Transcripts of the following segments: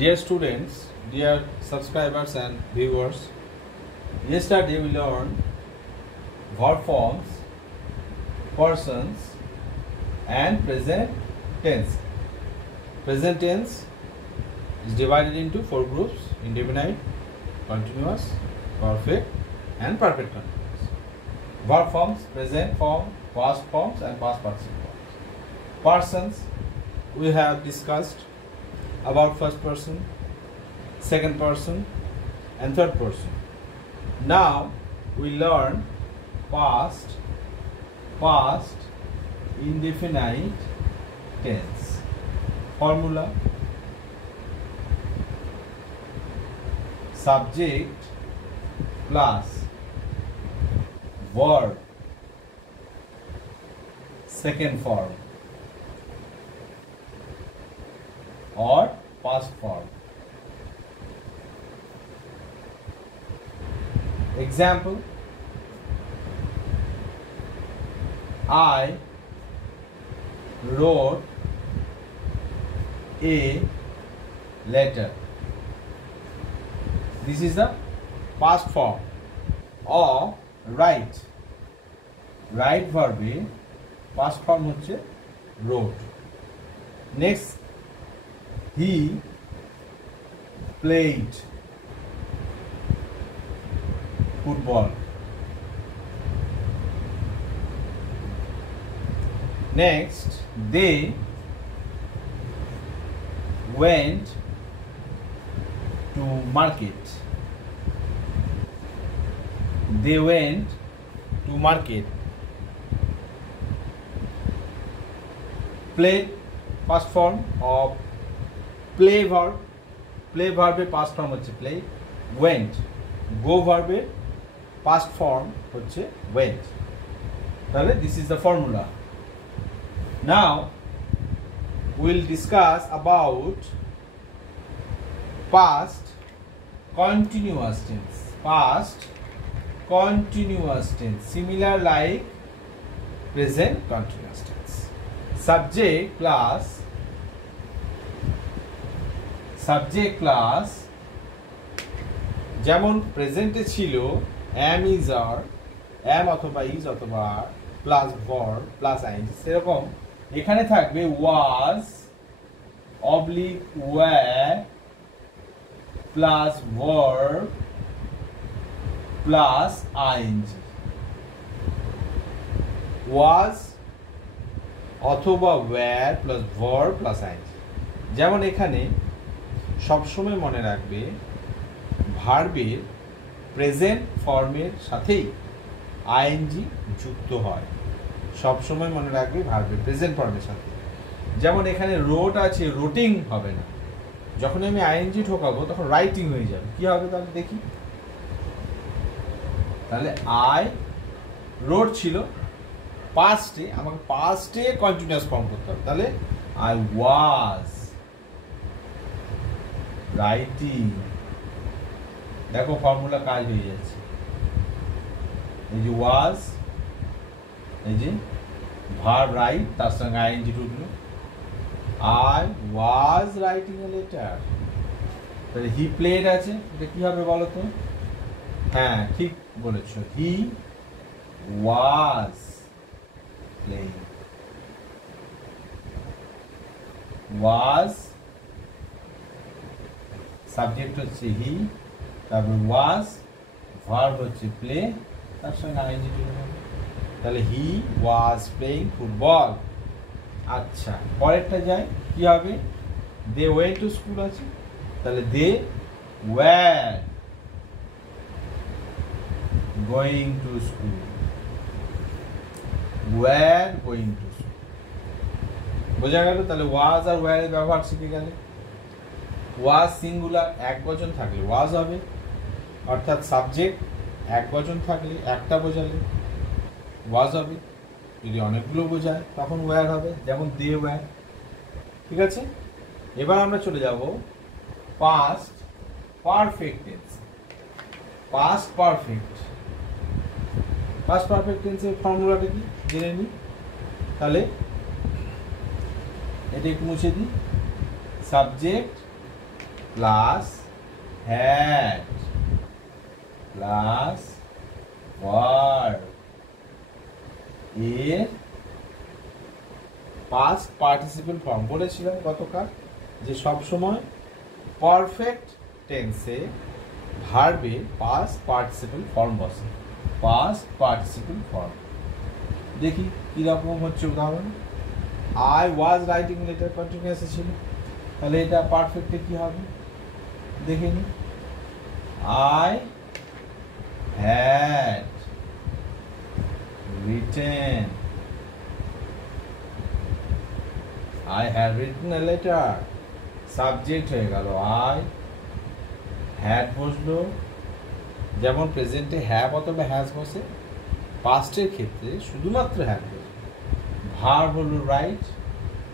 Dear students, dear subscribers and viewers, yesterday we learned verb forms, persons and present tense. Present tense is divided into 4 groups: indefinite, continuous, perfect and perfect continuous. Verb forms: present form, past forms and past participle forms. Persons, we have discussed about first person, second person and third person. Now we learn past indefinite tense. Formula: subject plus verb second form or past form. Example: I wrote a letter. This is the past form. Or write verb past form হচ্ছে wrote. Next, he played football. Next, they went to market. They went to market. Played past form of play verb. Play verb past form হচ্ছে play. Went, go verb past form হচ্ছে went. তাহলে this is the formula. Now we'll discuss about past continuous tense. Past continuous tense, similar like present continuous tense. Subject plus যেমন প্রেজেন্টে ছিল am, is, are, am অথবা is অথবা plus verb plus ing, সেরকম এখানে থাকবে was oblique were plus verb plus ing. was অথবা were plus verb plus ing. যেমন এখানে সবসময় মনে রাখবে ভার্বের প্রেজেন্ট ফর্মের সাথেই আইএনজি যুক্ত হয়। সবসময় মনে রাখবে ভার্বের প্রেজেন্ট ফর্মের সাথে। যেমন এখানে রোট আছে, রোটিং হবে না। যখন আমি আইএনজি ঢোকাবো তখন রাইটিং হয়ে যাবে। কি হবে তাহলে দেখি? তাহলে আই রোট ছিল পাস্টে, আমাকে পাস্টে কন্টিনিউয়াস ফর্ম করতে হবে। তাহলে আই ওয়াজ রাইটিং। দেখো ফর্মুলা কাজ হয়ে যাচ্ছে। এই যে ওয়াজ, এই যে ভার্ব রাইট, তার সঙ্গে আইএনজি ঢুকলো। I was writing a letter. তাহলে হি প্লেড আছে, এটা কি হবে বলো তো? হ্যাঁ ঠিক বলেছো, হি ওয়াজ প্লেইং। ওয়াজ সাবজেক্ট হচ্ছে হি, তারপর ওয়াজ ভার্ব হচ্ছে প্লে, তার সঙ্গে আইএনজি ঢুকে যাবে। তাহলে হি ওয়াজ প্লেইং ফুটবল। আচ্ছা পরেরটা যাই, কি হবে? দে ওয়েন্ট টু স্কুল আছে, তাহলে they were going to school. Were going to school. বোঝা গেল? তাহলে ওয়াজ আর ওয়্যারের ব্যবহার শিখে গেলে। ওয়াজ সিঙ্গুলার এক বচন থাকলে ওয়াজ হবে, অর্থাৎ সাবজেক্ট এক বচন থাকলে একটা বোঝালে ওয়াজ হবে, যদি অনেকগুলো বোঝায় তখন ওয়্যার হবে, যেমন দে ওয়্যার। ঠিক আছে, এবার আমরা চলে যাব past perfect tense. Past perfect টেন্সের ফর্মুলাটা কি জেনে নিই। তাহলে এটা একটু মুছে দিই। Subject plus had plus verb এর পাস্ট পার্টিসিপেল ফর্ম। বলেছিলাম গতকাল যে সবসময় পারফেক্ট টেন্সে ভার্বে পাস্ট পার্টিসিপেল ফর্ম বসে। পাস্ট পার্টিসিপেল ফর্ম দেখি কিরকম হচ্ছে উদাহরণ। I was writing letter continuous ছিল, তাহলে এটা পারফেক্টে কি হবে দেখে নি। I had written I have written a letter, subject হয়ে গেল আই, হ্যাড বসলো, যেমন প্রেজেন্টে হ্যাভ অথবা হ্যাজ বসে, পাস্টের ক্ষেত্রে শুধুমাত্র হ্যাভ বসে। ভার্ব হলো রাইট,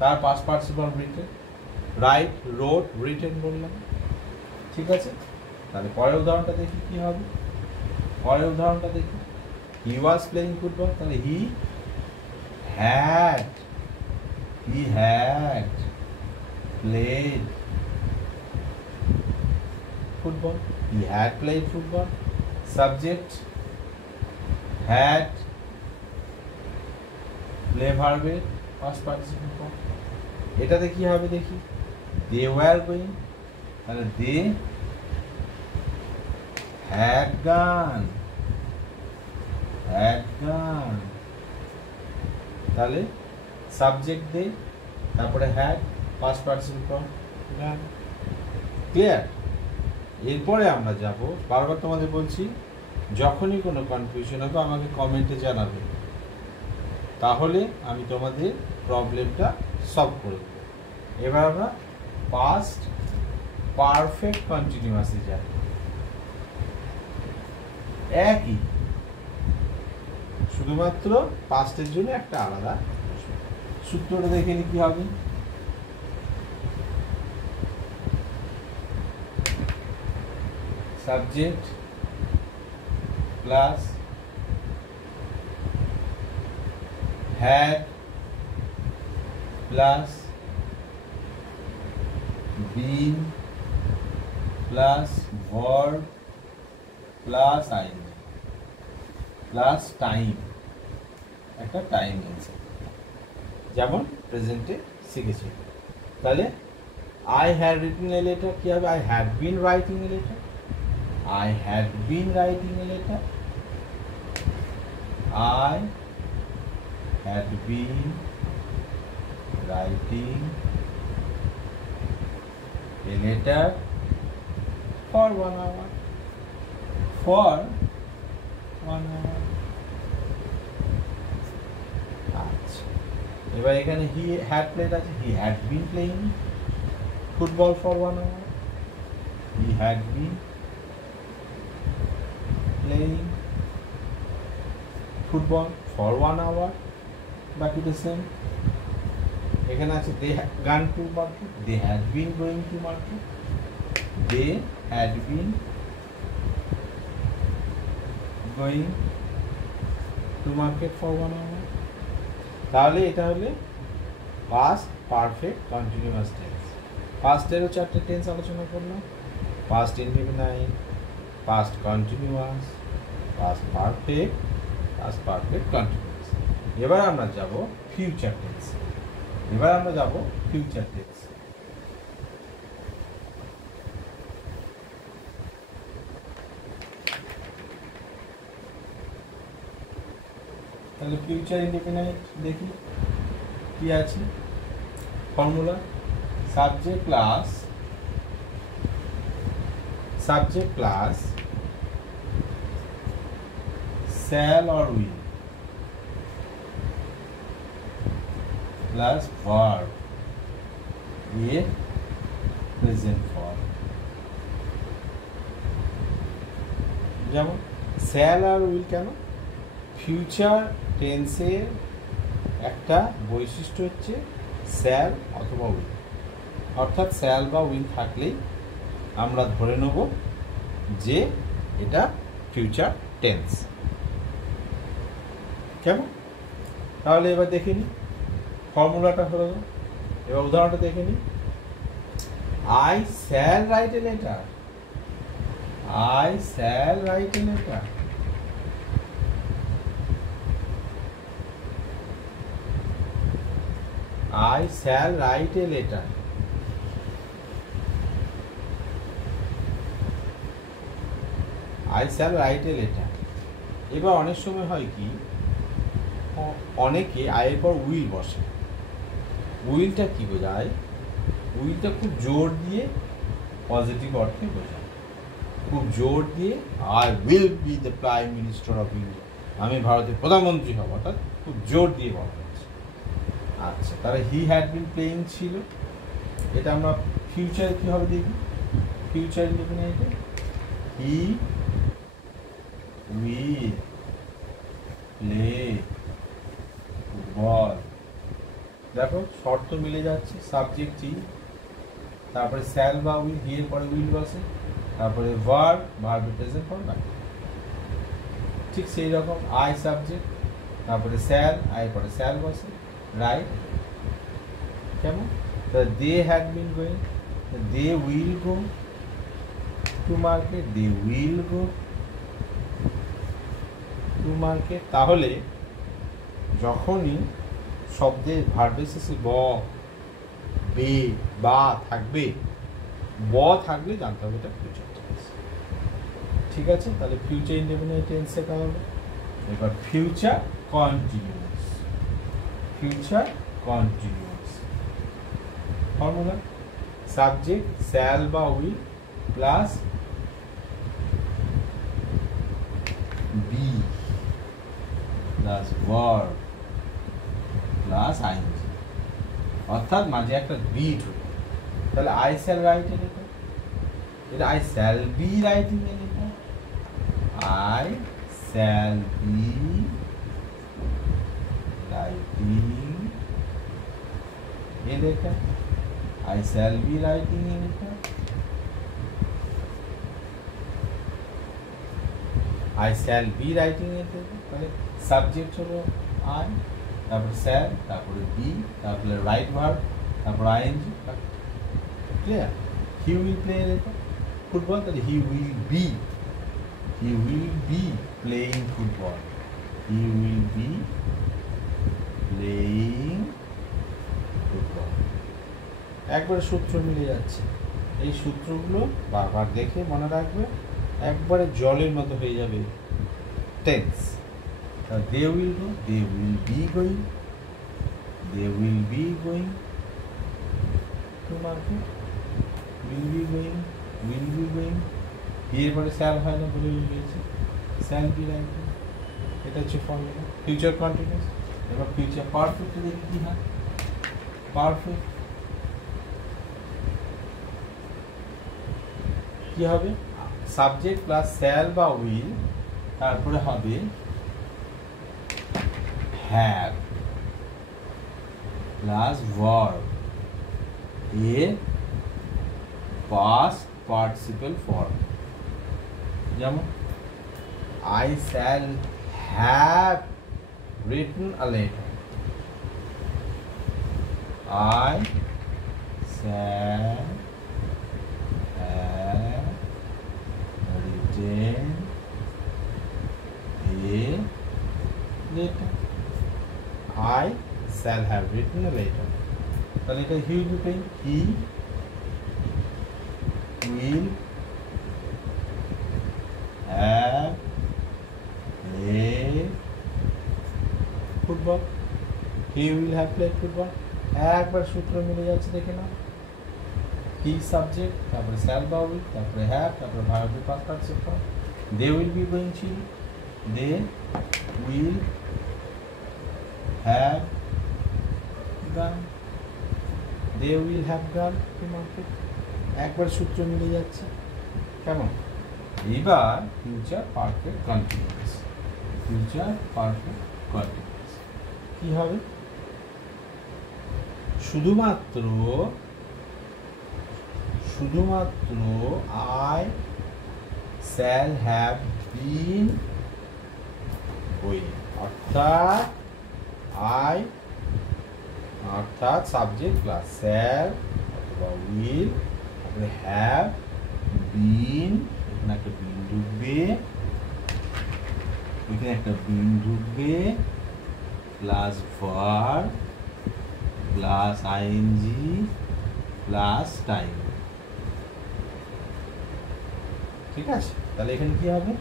তার past participle written, write, wrote, written বললাম। ঠিক আছে, তাহলে পরের উদাহরণটা দেখি কি হবে। পরের উদাহরণটা দেখি, হি ওয়াজ প্লেইং ফুটবল, তাহলে he had played football. He had played football. Subject had, play verb past participle form। এটাতে কি হবে দেখি, they were going, তাহলে they had gone, তাহলে সাবজেক্ট দে, তারপরে had, past participle form, clear. এরপরে আমরা যাব, বারবার তোমাদের বলছি যখনই কোনো কনফিউশন হবে আমাকে কমেন্টে জানাবে, তাহলে আমি তোমাদের প্রবলেমটা সলভ করে দেবো। এবার আমরা পাস্ট পারফেক্ট কন্টিনিউয়াসে যাই। একই, শুধুমাত্র পাস্টের জন্য একটা আলাদা সূত্রটা দেখে নি কি হবে। Subject plus had plus been plus verb plus আইন প্লাস টাইম, একটা টাইম আছে যেমন প্রেজেন্টে শিখেছি। তাহলে I had written a letter কি হবে, I had been writing a letter, I had been writing a letter, I had been writing a letter for 1 hour, for 1 hour। আচ্ছা, এবার এখানে he had played আছে, he had been playing football for 1 hour, he had been playing football for 1 hour, বাকি the same। এখানে আছে they had gone to market, they had been going to market, they had been going to market for 1 hour। তাহলে এটা হলে past perfect continuous tense. পাস্টেরও 4টে tense আলোচনা করলাম, past indefinite, past continuous, past perfect, past perfect continuous। এবার আমরা যাব ফিউচার টেন্স। তাহলে ফিউচার ইনডিফিনাইট দেখি কি আছে formula. Subject plus shall or will plus verb এর প্রেজেন্ট ফর্ম। যেমন shall আর will কেন, ফিউচার টেন্সের একটা বৈশিষ্ট্য হচ্ছে shall অথবা will, অর্থাৎ shall বা will থাকলেই আমরা ধরে নেব যে এটা ফিউচার টেন্স। কেমন, তাহলে এবার দেখে নিই ফর্মুলাটা হলো, এবার উদাহরণটা দেখে নিই। I shall write a letter. I shall write a letter. I shall write a letter. I shall write a letter. এবার অনেক সময় হয় কি, অনেকে আয়ের পর উইল বসে। উইলটা কি বোঝায়? উইলটা খুব জোর দিয়ে পজিটিভ অর্থে বোঝায়। খুব জোর দিয়ে I will be the prime minister of India, আমি ভারতের প্রধানমন্ত্রী হব, অর্থাৎ খুব জোর দিয়ে বলা হচ্ছে। আচ্ছা, তাহলে হি হ্যাড বিন প্লেইং ছিল, এটা আমরা ফিউচারে কীভাবে দেখি? ফিউচার ইন্ডিপেন্ডেন্টে হি উইল প্লে ফুটবল। দেখো শর্ত মিলে যাচ্ছে, সাবজেক্ট হি, তারপরে স্যাল বা উইল, হি এর পরে উইল বসে, তারপরে ভার্ব, ভার্বের প্রেজেন্ট ফর্ম বাকি। ঠিক সেই রকম আই সাবজেক্ট, তারপরে স্যাল, আয়ের পরে স্যাল বসে, রাইট। কেমন? They had been going, they will go to market, they will go to market. তাহলে যখনই শব্দের ভার্বের শেষে ব, বে, বা থাকবে, ব থাকলে জানতে হবে এটা ফিউচার টেন্স। ঠিক আছে, তাহলে ফিউচার ইনডেফিনিট টেন্সে কাজ হবে। এবার future continuous, future continuous formula subject shall বা will plus be plus verb plus ING, অর্থাৎ মাঝে একটা বি ঢুকে। তাহলে আই শ্যাল রাইট এ লেখো, এটা আই শ্যাল বি রাইটিং এ লেখো, আই শ্যাল বি রাইটিং এ লেখা, আই শ্যাল বি রাইটিং এ লেখা, আই শ্যাল বি রাইটিং এ লেখা। তাহলে সাবজেক্ট হলো আই, তারপরে স্যাল, তারপরে বি, তারপরে রাইট ভার্ব, তারপর ING. Clear? He will play football, তাহলে he will be playing football, he will be playing football. একবারে সূত্র মিলে যাচ্ছে। এই সূত্রগুলো বারবার দেখে মনে রাখবে, একবারে জলের মতো হয়ে যাবে tense. They will go, they will be going, they will be going to market, will be going, will be going, এর পরে শ্যাল হয় না বলে গিয়েছে, শ্যাল বি রাইটিং। এটা হচ্ছে ফর্মুলা ফিউচার কন্টিনিউয়াস। এবার ফিউচার পারফেক্ট দেখি কি হয়। পারফেক্ট কি হবে? সাবজেক্ট প্লাস শ্যাল বা উইল, তারপরে হবে have plus verb এর past participle form। যেমন I shall have written a letter, I shall have written a letter, I shall have written a letter. তাহলে এটা he will be, he will have played football, he will have played football. একবার সূত্র মিলে যাচ্ছে, দেখে নাও। He subject, তারপরে shall বা উইল, তারপরে হ্যাভ, তারপরে ভার্বের past participle. They will be going ছিল, they will have gone, they will have gone to market। একবার সূত্র মিলে যাচ্ছে। কেমন? এবার future perfect continuous, future perfect continuous কি হবে? শুধুমাত্র I shall have been going, অর্থাৎ সাবজেক্ট প্লাস শ্যাল অথবা উইল হ্যাভ বিন, এখানে একটা বিন ঢুকবে, এখানে একটা বিন ঢুকবে, plus verb plus ING plus time. ঠিক আছে, তাহলে এখানে কি হবে?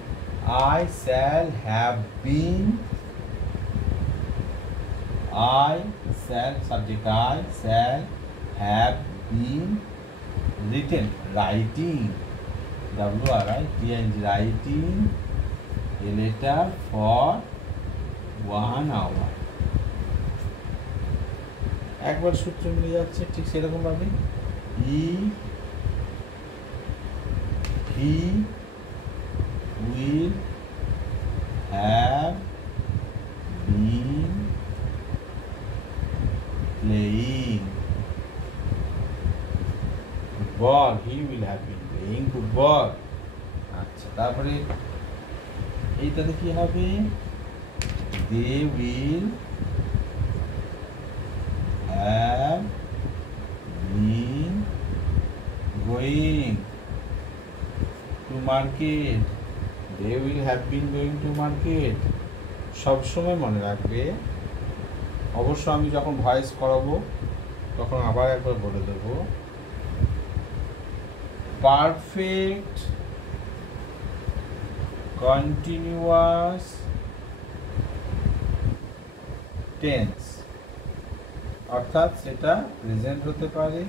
I shall have been, I shall, subject I shall have been written, writing, W-R-I-T-I-N-G, writing a letter for 1 hour. একবার সূত্র মিলে যাচ্ছে, ঠিক সেরকম ভাবে he will have been playing football, he will have been playing football. আচ্ছা, তারপরে এইটাতে কি হবে? they will have been going to market, they will have been going to market. সব সময় মনে রাখবে, অবশ্য আমি যখন ভয়েস করাবো তখন আবার একবার বলে দেব, পারফেক্ট কন্টিনিউয়াস টেন্স, অর্থাৎ সেটা প্রেজেন্ট হতে পারে,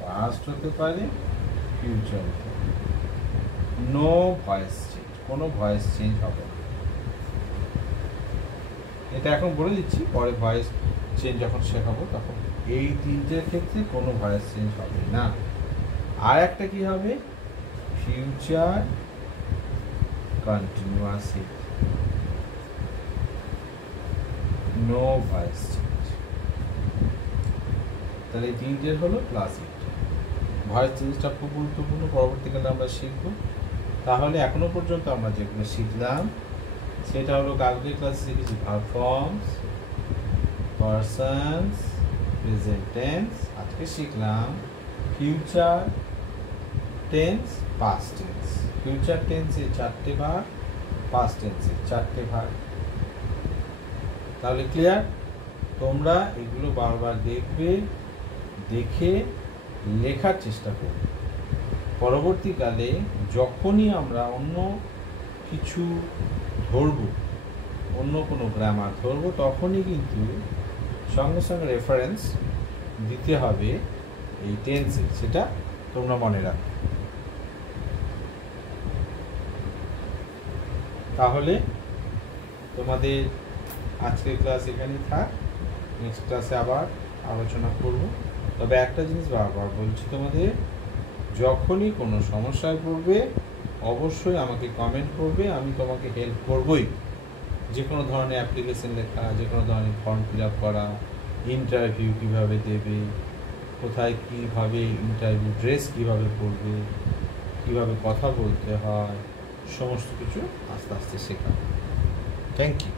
পাস্ট হতে পারে, ফিউচার হতে পারে। নো ভয়েস চেঞ্জ, কোনো ভয়েস চেঞ্জ হবে না। এটা এখন বলে দিচ্ছি, পরে ভয়েস চেঞ্জ যখন শেখাবো তখন। এই তিনটের ক্ষেত্রে কোনো ভয়েস চেঞ্জ হবে না। আর একটা কি হবে? Future continuously, no voice change. তাহলে এই তিনটের হলো প্লাস এইটা। ভয়েস চেঞ্জটা খুব গুরুত্বপূর্ণ, পরবর্তীকালে আমরা শিখব। তাহলে এখনো পর্যন্ত আমরা যেগুলো শিখলাম সেটা হলো, কালকে ক্লাসে শিখেছি verb forms, persons, present tense. আজকে শিখলাম future tense, past tense. Future টেন্সে 4টে ভাগ, পাস্ট টেন্সে 4টে ভাগ। তাহলে ক্লিয়ার? তোমরা এগুলো বারবার দেখবে, দেখে লেখার চেষ্টা করবে। পরবর্তীকালে যখনই আমরা অন্য কিছু ধরব, অন্য কোনো গ্রামার ধরব, তখনই কিন্তু সঙ্গে সঙ্গে রেফারেন্স দিতে হবে এই টেন্সে, সেটা তোমরা মনে রাখো। তাহলে তোমাদের আজকের ক্লাস এখানেই থাক, নেক্সট ক্লাসে আবার আলোচনা করব। তবে একটা জিনিস বারবার বলছি তোমাদের, যখনই কোনো সমস্যায় পড়বে অবশ্যই আমাকে কমেন্ট করবে, আমি তোমাকে হেল্প করবই। যে কোনো ধরনের অ্যাপ্লিকেশন লেখা, যে কোনো ধরনের ফর্ম ফিল আপ করা, ইন্টারভিউ কীভাবে দেবে, কোথায় কীভাবে ইন্টারভিউ, ড্রেস কীভাবে পরবে, কীভাবে কথা বলতে হয়, সমস্ত কিছু আস্তে আস্তে শেখাবো। Thank you.